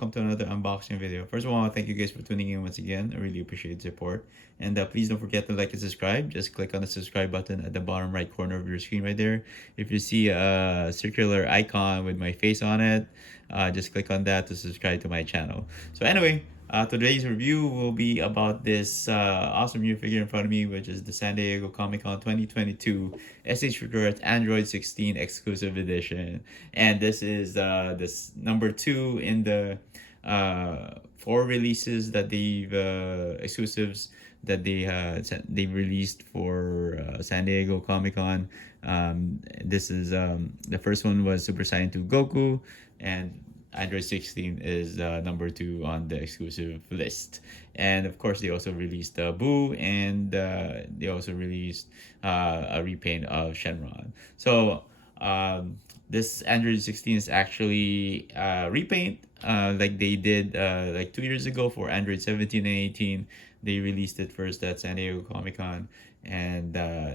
welcome to another unboxing video. First of all, thank you guys for tuning in once again. I really appreciate the support. And please don't forget to like and subscribe. Just click on the subscribe button at the bottom right corner of your screen right there. If you see a circular icon with my face on it, just click on that to subscribe to my channel. So anyway, today's review will be about this awesome new figure in front of me, which is the San Diego Comic-Con 2022 SH Figuarts Android 16 exclusive edition. And this is this number 2 in the 4 releases that they've exclusives that they released for San Diego Comic-Con. This is the first one was Super Saiyan 2 Goku, and Android 16 is number 2 on the exclusive list. And of course, they also released Boo, and they also released a repaint of Shenron. So this Android 16 is actually repaint like they did like 2 years ago for Android 17 and 18. They released it first at San Diego Comic-Con, and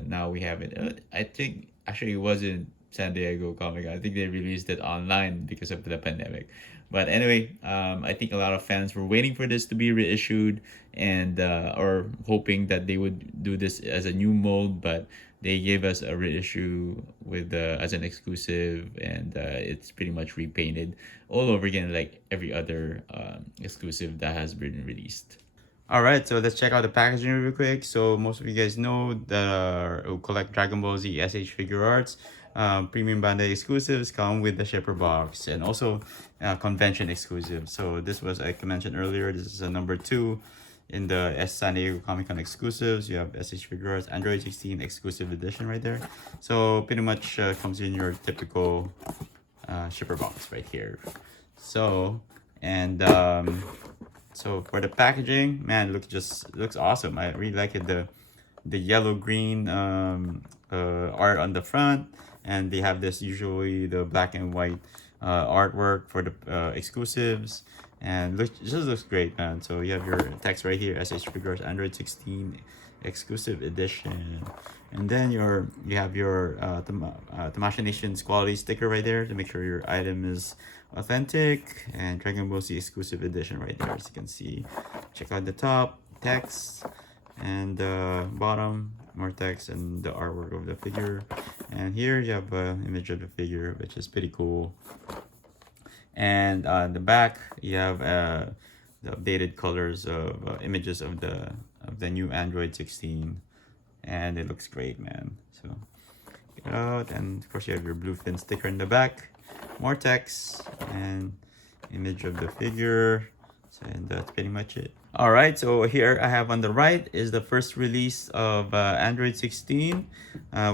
now we have it. I think actually it wasn't San Diego Comic-Con. I think they released it online because of the pandemic. But anyway, I think a lot of fans were waiting for this to be reissued and or hoping that they would do this as a new mold, but they gave us a reissue with as an exclusive, and it's pretty much repainted all over again like every other exclusive that has been released. All right, so let's check out the packaging real quick. So most of you guys know that who collect Dragon Ball Z SH Figuarts, premium Bandai exclusives come with the shipper box, and also convention exclusive. So this was, like I mentioned earlier, this is a number 2 in the San Diego Comic-Con exclusives. You have SH Figuarts Android 16 exclusive edition right there. So pretty much comes in your typical shipper box right here. So and so for the packaging, man, looks awesome. I really like it. The yellow green art on the front, and they have this usually the black and white artwork for the exclusives, and it just looks great, man. So you have your text right here, SH Figuarts Android 16 exclusive edition, and then you have your Tamashii Nations quality sticker right there to make sure your item is authentic, and Dragon Ball Z exclusive edition right there, as you can see. Check out the top text, and bottom more text, and the artwork of the figure. And here you have an image of the figure, which is pretty cool. And on the back you have the updated colors of images of the new Android 16, and it looks great, man. So get out, and of course you have your bluefin sticker in the back, more text, and image of the figure. So, and that's pretty much it. All right, so here I have on the right is the first release of Android 16,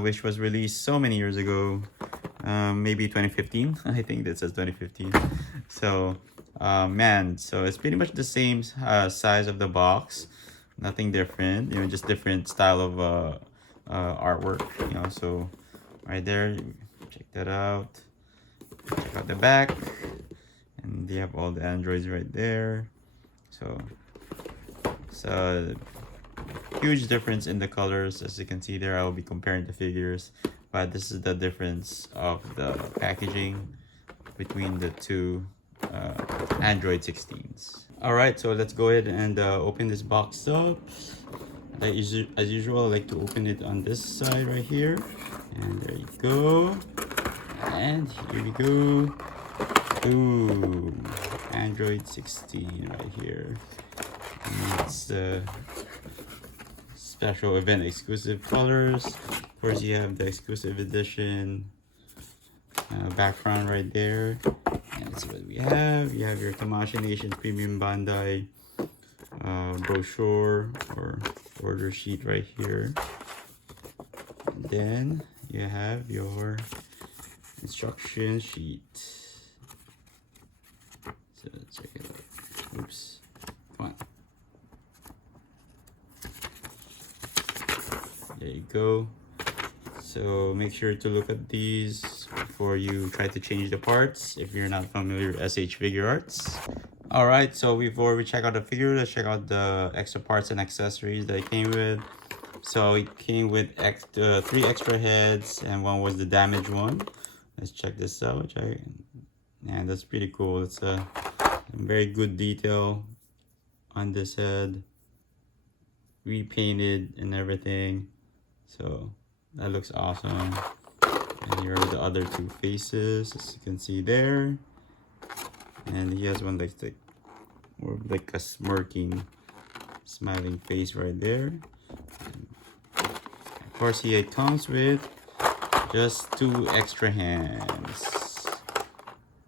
which was released so many years ago, maybe 2015. I think that says 2015. So man, so it's pretty much the same size of the box, nothing different, just different style of artwork, so right there, check that out. Check out the back, and they have all the androids right there. So huge difference in the colors, as you can see there. I will be comparing the figures, but this is the difference of the packaging between the two Android 16s. All right, so let's go ahead and open this box up. As usual, I like to open it on this side right here, and there you go. And here we go. Ooh, Android 16 right here. And it's special event exclusive colors. Of course, you have the exclusive edition background right there. And that's what we have. You have your Tamashii Nations Premium Bandai brochure or order sheet right here. And then you have your instruction sheet. So check it out. Oops. Come on. There you go. So make sure to look at these before you try to change the parts if you're not familiar with SH Figuarts. Alright, so before we check out the figure, let's check out the extra parts and accessories that it came with. So it came with 3 extra heads, and one was the damaged one. Let's check this out. And that's pretty cool. It's Very good detail on this head, repainted and everything. So that looks awesome. And here are the other two faces, as you can see there. And he has one like more like a smirking, smiling face right there. And of course, he comes with just 2 extra hands.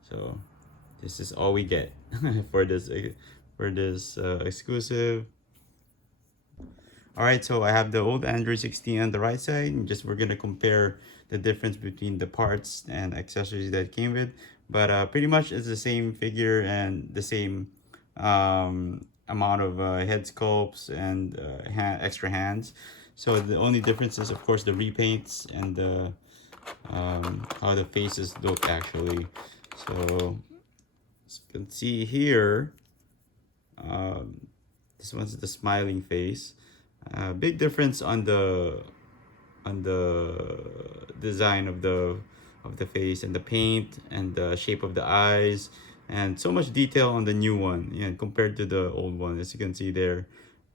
So this is all we get for this exclusive. All right, so I have the old Android 16 on the right side, and just we're gonna compare the difference between the parts and accessories that it came with. But pretty much it's the same figure and the same amount of head sculpts and extra hands. So the only difference is, of course, the repaints and the how the faces look actually. So as you can see here, this one's the smiling face. Big difference on the design of the face and the paint and the shape of the eyes, and so much detail on the new one, compared to the old one. As you can see there,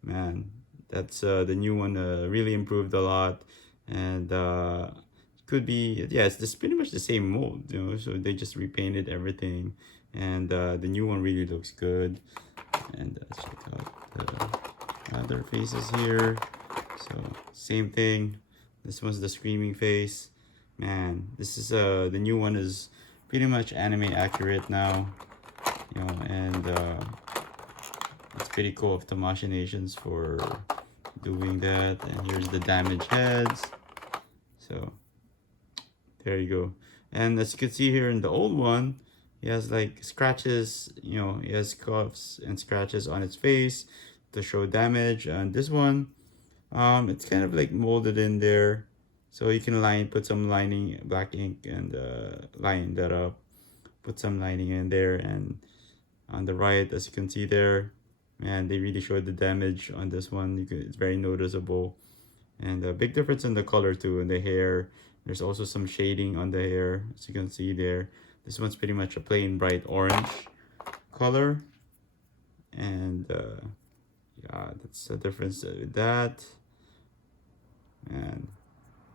man, that's the new one really improved a lot. And could be, yeah, it's just pretty much the same mold, so they just repainted everything. And the new one really looks good. And check out the other faces here. So same thing. This one's the screaming face. Man, this is the new one is pretty much anime accurate now, and it's pretty cool of the machinations for doing that. And here's the damaged heads. So there you go. And as you can see here in the old one, he has like scratches, he has cuffs and scratches on its face to show damage. And this one, it's kind of like molded in there, so you can put some lining, black ink, and line that up, put some lining in there. And on the right, as you can see there, man, they really showed the damage on this one. It's very noticeable. And a big difference in the color too, in the hair. There's also some shading on the hair, as you can see there. This one's pretty much a plain bright orange color. And yeah, that's the difference with that. And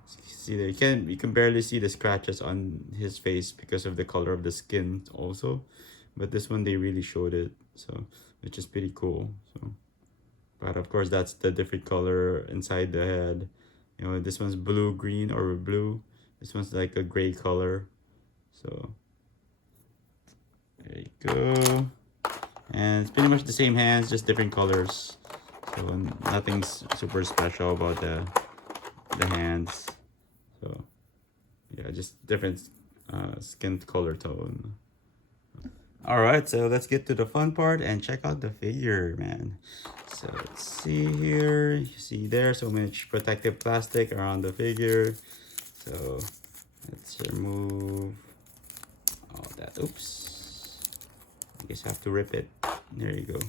see there, you can barely see the scratches on his face because of the color of the skin also. But this one they really showed it, so which is pretty cool. So, but of course that's the different color inside the head. This one's blue green or blue. This one's like a gray color. So there you go. And it's pretty much the same hands, just different colors. So nothing's super special about the hands. So yeah, just different skin color tone. All right, so let's get to the fun part and check out the figure, man. So let's see here. You see there, so much protective plastic around the figure. So let's remove all that. Oops. I guess I have to rip it. There you go.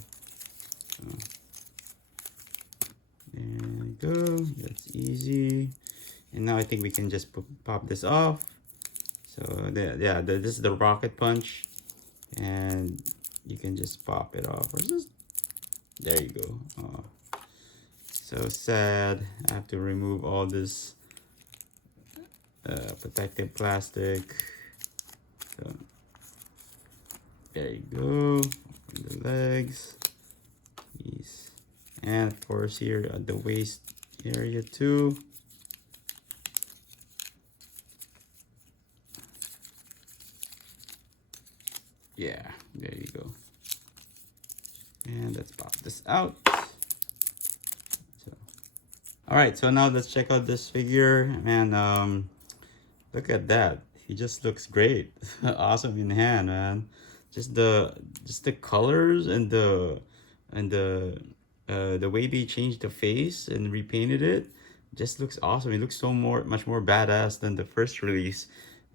So, there you go. That's easy. And now I think we can just pop this off. So this is the rocket punch. And you can just pop it off, or just there you go. Oh, so sad. I have to remove all this protective plastic. So there you go. Open the legs, these, and of course here at the waist area too. Yeah, there you go. And let's pop this out. So, all right, so now let's check out this figure. Man, look at that. He just looks great. Awesome in hand, man. Just the colors and the way they changed the face and repainted it just looks awesome. It looks much more badass than the first release.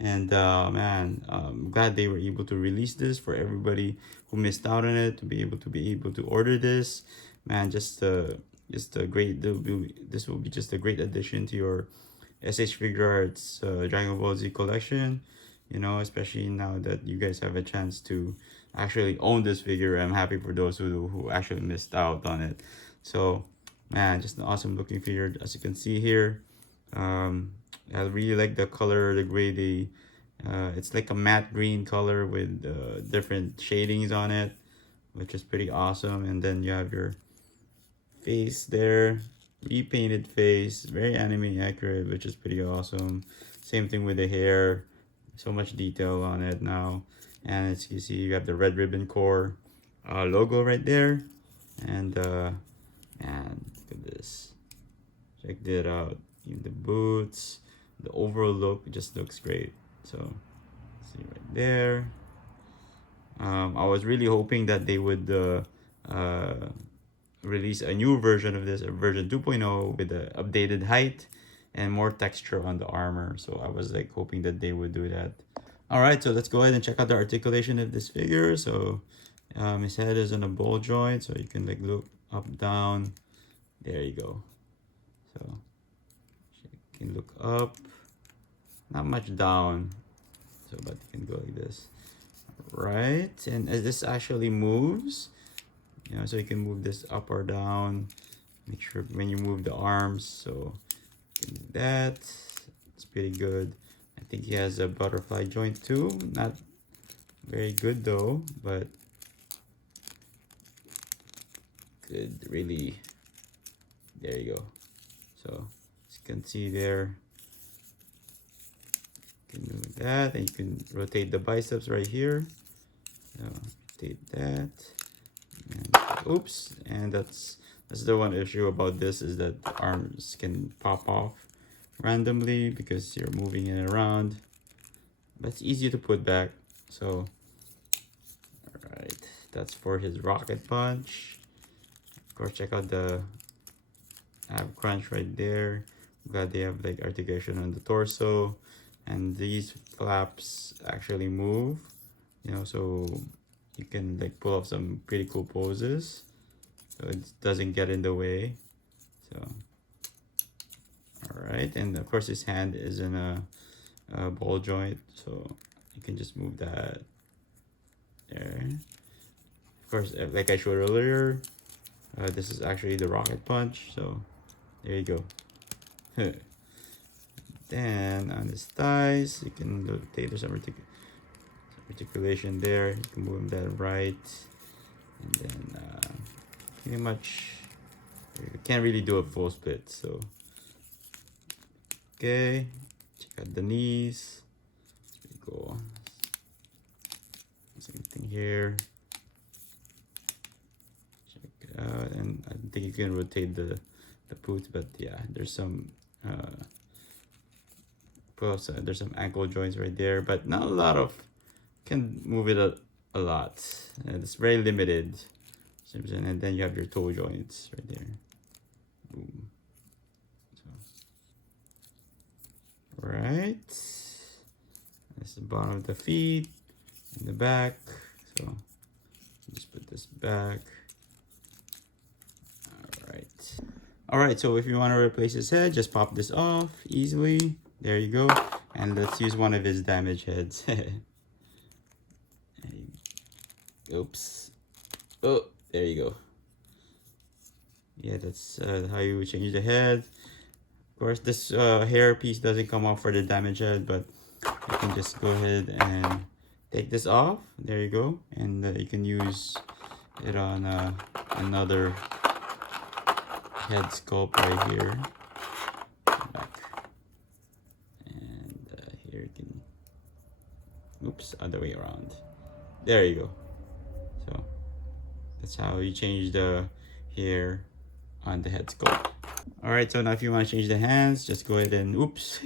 And man, I'm glad they were able to release this for everybody who missed out on it, to be able to order this. Man, just a great, this will be just a great addition to your SH Figuarts Dragon Ball Z collection, especially now that you guys have a chance to actually own this figure. I'm happy for those who actually missed out on it. So man, just an awesome looking figure, as you can see here. I really like the color, the gray. It's like a matte green color with different shadings on it, which is pretty awesome. And then you have your face there, repainted face, very anime accurate, which is pretty awesome. Same thing with the hair, so much detail on it now. And as you see, you have the Red Ribbon Core logo right there. And man, look at this, check that out. Even the boots, the overall look just looks great. So see right there. I was really hoping that they would release a new version of this, a version 2.0 with the updated height and more texture on the armor. So I was like hoping that they would do that. All right, so let's go ahead and check out the articulation of this figure. So his head is on a ball joint, so you can like look up, down. There you go. So you can look up, not much down. So, but you can go like this. Right, and as this actually moves, you know, so you can move this up or down. Make sure when you move the arms, so you can do that. It's pretty good. I think he has a butterfly joint too. Not very good though, but good, really. There you go. So as you can see there, you can do that, and you can rotate the biceps right here. So rotate that. And, oops, and that's the one issue about this, is that the arms can pop off randomly because you're moving it around, but it's easy to put back. So all right, that's for his rocket punch. Of course, check out the ab crunch right there. Glad they have like articulation on the torso, and these flaps actually move, you know, so you can like pull off some pretty cool poses, so it doesn't get in the way. So all right, and of course his hand is in a ball joint, so you can just move that there. Of course, like I showed earlier, this is actually the rocket punch, so there you go. Then on his thighs, you can rotate. There's some articulation there. You can move that right, and then pretty much you can't really do a full split. So okay, check out the knees. Pretty cool. Same thing here. Check it out, and I think you can rotate the poots, but yeah, there's some there's some ankle joints right there, but not a lot of, can move it a lot, and it's very limited. And then you have your toe joints right there. Boom. So, right, that's the bottom of the feet and the back. So just put this back. All right, so if you want to replace his head, just pop this off easily. There you go. And let's use one of his damaged heads. Oops. Oh, there you go. Yeah, that's how you change the head. Of course, this hair piece doesn't come off for the damaged head, but you can just go ahead and take this off. There you go. And you can use it on another head sculpt right here. Back. And here you can, oops, other way around. There you go. So that's how you change the hair on the head sculpt. All right, so now if you want to change the hands, just go ahead and, oops,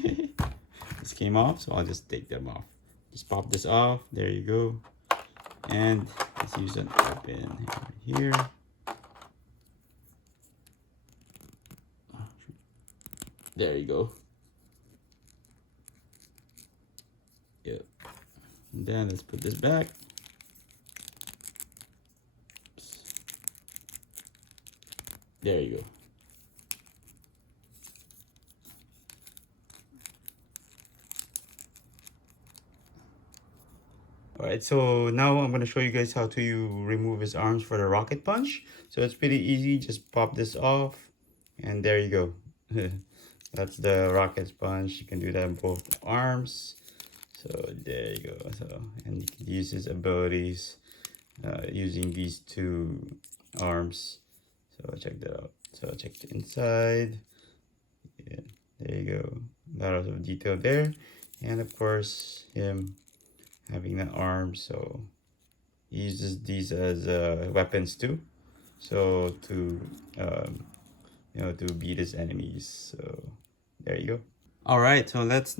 this came off, so I'll just take them off. Just pop this off. There you go. And let's use an open here. There you go. Yep. And then let's put this back. Oops. There you go. Alright, so now I'm going to show you guys how to remove his arms for the rocket punch. So it's pretty easy, just pop this off, and there you go. That's the rocket punch. You can do that in both arms. So there you go. So, and you can use his abilities using these two arms. So check that out. So check the inside. Yeah, there you go. A lot of detail there. And of course, him having the arm, so he uses these as weapons too, so to to beat his enemies. So there you go. All right, so let's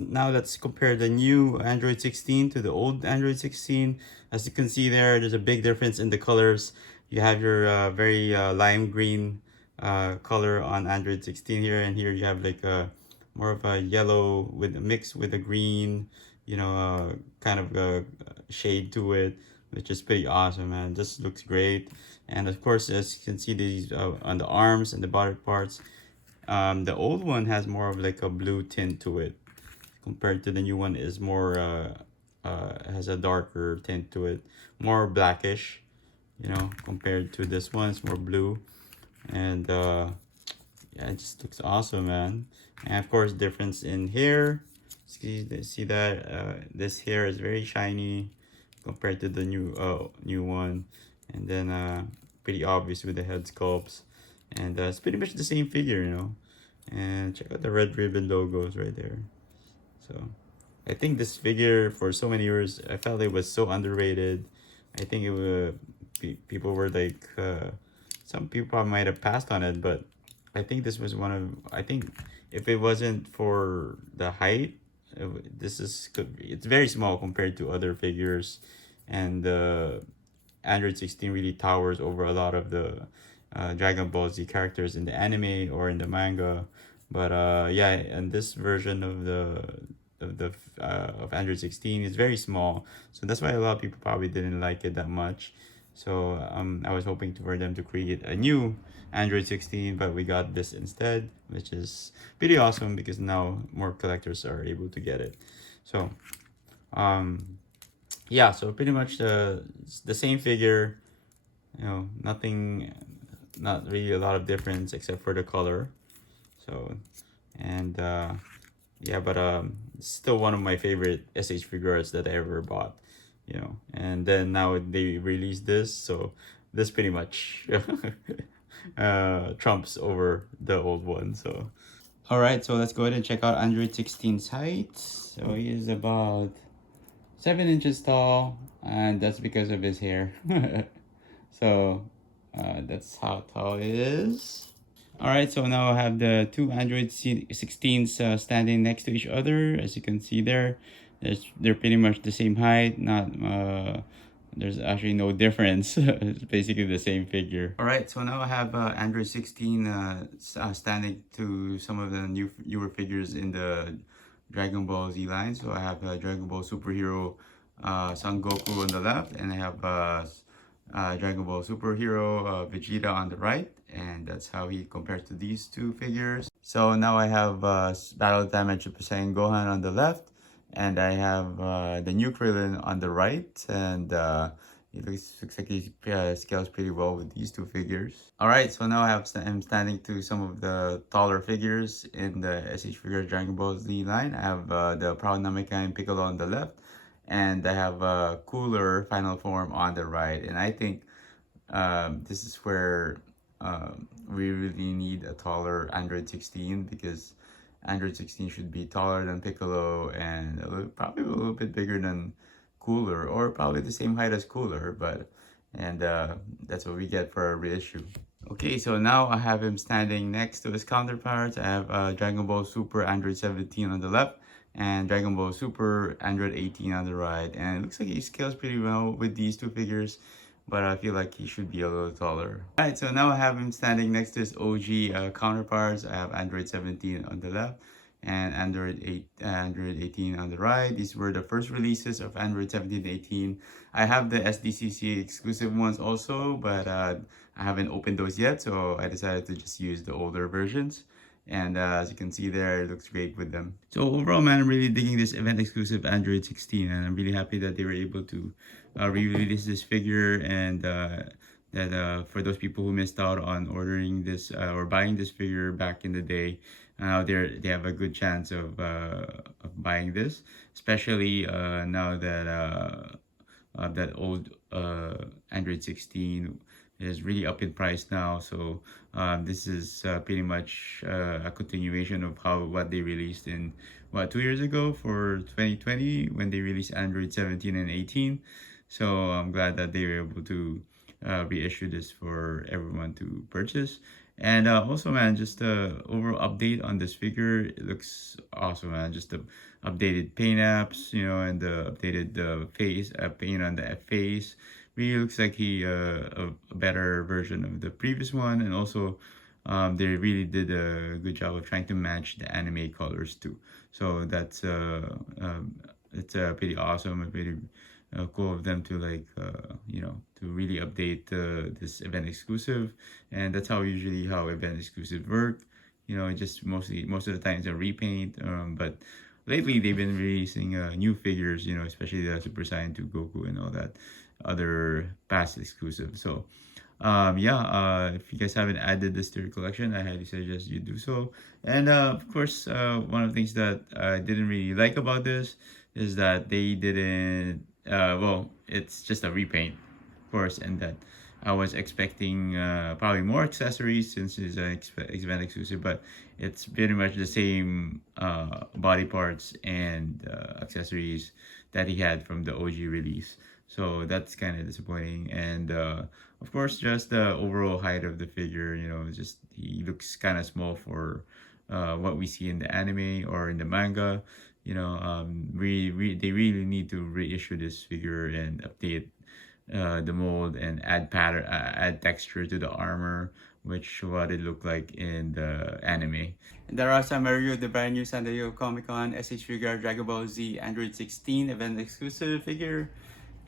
compare the new Android 16 to the old Android 16. As you can see there, there's a big difference in the colors. You have your very lime green color on Android 16 here, and here you have like a more of a yellow with a mix with a green, kind of a shade to it, which is pretty awesome, man. This looks great. And of course, as you can see, these on the arms and the body parts, the old one has more of like a blue tint to it compared to the new one is more has a darker tint to it, more blackish, compared to this one. It's more blue. And yeah, it just looks awesome, man. And of course, difference in hair. See that this hair is very shiny compared to the new one. And then pretty obvious with the head sculpts. And it's pretty much the same figure. And check out the red ribbon logos right there. So I think this figure for so many years, I felt it was so underrated. I think people were like, some people probably might have passed on it, but I think this was I think if it wasn't for the height, it's very small compared to other figures. And the Android 16 really towers over a lot of the Dragon Ball Z characters in the anime or in the manga. But yeah, and this version of Android 16 is very small, so that's why a lot of people probably didn't like it that much. So I was hoping for them to create a new Android 16, but we got this instead, which is pretty awesome because now more collectors are able to get it. So yeah, so pretty much the same figure, nothing, not really a lot of difference except for the color. So, and yeah, but still one of my favorite SH Figuarts that I ever bought, and then now they released this, so this pretty much trumps over the old one. So all right, so let's go ahead and check out Android 16's height. So he is about 7 inches tall, and that's because of his hair. So that's how tall it is. All right, so now I have the two Android 16s standing next to each other. As you can see there, they're pretty much the same height. Not there's actually no difference. It's basically the same figure. All right, so now I have Android 16 standing to some of the newer figures in the Dragon Ball Z line. So I have Dragon Ball Superhero Son Goku on the left, and I have Dragon Ball Superhero Vegeta on the right, and that's how he compares to these two figures. So now I have Battle Damage Super Saiyan Gohan on the left, and I have the new Krillin on the right, and it looks like he scales pretty well with these two figures. Alright, so now I'm standing to some of the taller figures in the SH Figuarts Dragon Ball Z line. I have the Proud Namekian and Piccolo on the left, and I have a cooler final form on the right. And I think this is where we really need a taller Android 16, because Android 16 should be taller than Piccolo and probably a little bit bigger than Cooler, or probably the same height as Cooler, and that's what we get for a reissue. Okay, so now I have him standing next to his counterparts. I have Dragon Ball Super Android 17 on the left, and Dragon Ball Super Android 18 on the right. And it looks like he scales pretty well with these two figures, but I feel like he should be a little taller. Alright, so now I have him standing next to his OG counterparts. I have Android 17 on the left and Android 18 on the right. These were the first releases of Android 17 and 18. I have the SDCC exclusive ones also, but I haven't opened those yet, so I decided to just use the older versions. And as you can see there, it looks great with them. So overall, man, I'm really digging this event exclusive Android 16, and I'm really happy that they were able to re-release this figure, and that for those people who missed out on ordering this or buying this figure back in the day, they have a good chance of buying this, especially now that that old Android 16 is really up in price now. So this is pretty much a continuation of what they released in 2 years ago for 2020 when they released Android 17 and 18. So I'm glad that they were able to reissue this for everyone to purchase. And also, man, just the overall update on this figure, it looks awesome, man. Just the updated paint apps, and the updated face paint on the face. Really looks like a better version of the previous one, and also they really did a good job of trying to match the anime colors too. So that's it's pretty awesome and pretty cool of them to to really update this event exclusive. And that's how event exclusive work. Just most of the time it's a repaint, but lately they've been releasing new figures, especially the Super Saiyan 2 Goku and all that other past exclusive. So yeah, if you guys haven't added this to your collection, I highly suggest you do so. And of course, one of the things that I didn't really like about this is that they didn't well, it's just a repaint, of course, and that I was expecting probably more accessories since it's an event exclusive, but it's pretty much the same body parts and accessories that he had from the OG release. So that's kind of disappointing. And of course, just the overall height of the figure, just he looks kind of small for what we see in the anime or in the manga. They really need to reissue this figure and update the mold and add pattern, add texture to the armor, which what it looked like in the anime. And there are some review of the brand new San Diego Comic Con SH Figuarts Dragonball Z Android 16 event exclusive figure.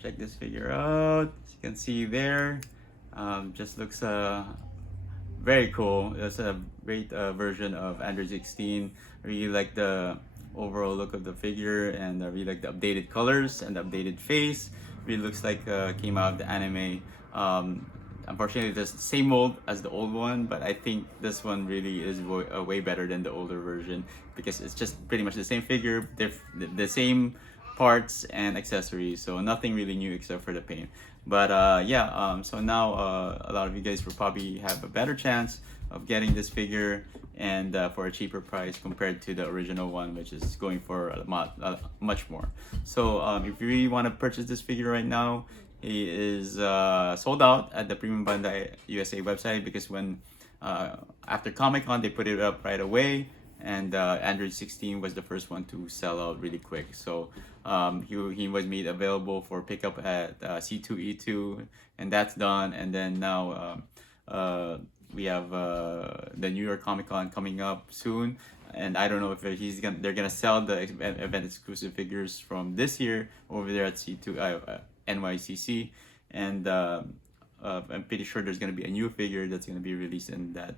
Check this figure out. As you can see there, just looks very cool. It's a great version of Android 16. I really like the overall look of the figure, and I really like the updated colors and the updated face. Really looks like came out of the anime. Unfortunately, it's the same mold as the old one, but I think this one really is way better than the older version because it's just pretty much the same figure, the same parts and accessories, so nothing really new except for the paint. But yeah, so now a lot of you guys will probably have a better chance of getting this figure, and for a cheaper price compared to the original one, which is going for much more. So if you really want to purchase this figure right now, he is sold out at the Premium Bandai USA website, because when after Comic Con they put it up right away, and Android 16 was the first one to sell out really quick. So he was made available for pickup at C2E2, and that's done. And then now we have the New York Comic Con coming up soon, and I don't know if they're gonna sell the event exclusive figures from this year over there at C2 NYCC, and I'm pretty sure there's gonna be a new figure that's gonna be released in that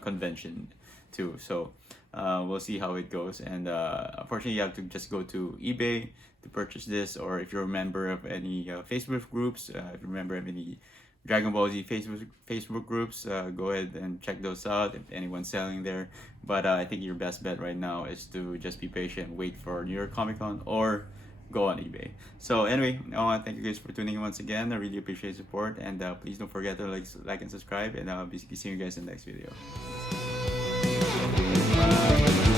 convention too. So we'll see how it goes. And unfortunately, you have to just go to eBay to purchase this, or if you're a member of any Facebook groups, if you're a member of any Dragon Ball Z Facebook groups, go ahead and check those out if anyone's selling there. But I think your best bet right now is to just be patient, wait for New York Comic Con, or go on eBay. So anyway, I want to thank you guys for tuning in once again. I really appreciate your support, and please don't forget to like and subscribe, and I'll be seeing you guys in the next video. Bye.